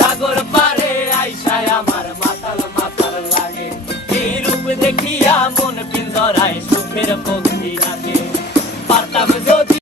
সাগর পারে আইসায় আমার মাতাল মাতাল লাগে, এই রূপ দেখিয়া মন পিঞ্জরায় সুখের পক্ষী রাখে। পারতাম যদি